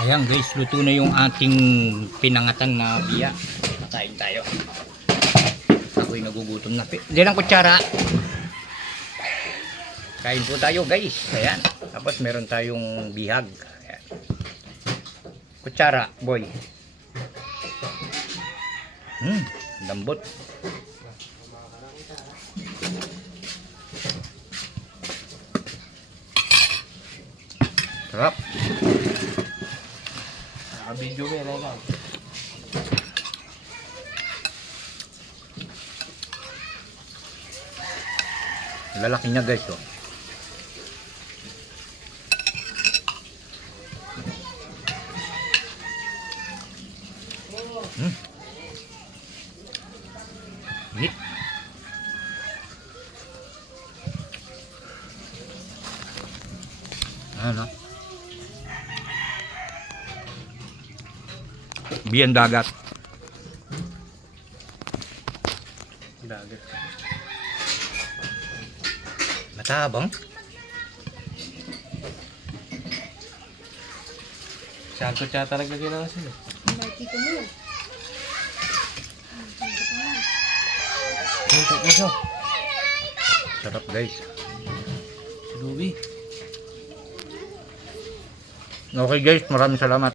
Ayan guys, luto na yung ating pinangatan na biya. Patayin tayo. Ako'y nagugutom na. Diyan ang kutsara. Kain po tayo guys. Ayan. Tapos meron tayong bihag. Ayan. Kutsara, boy. Lambot. Sarap. Video mo yan lang. Lalaki niya guys, oh. Hit. Ano? Biyan dagat. Dagat. Matabang. Siyang kutsa talaga ginawa sila. Nakikita mo. Sarap guys. Lubi. Okay guys, maraming salamat.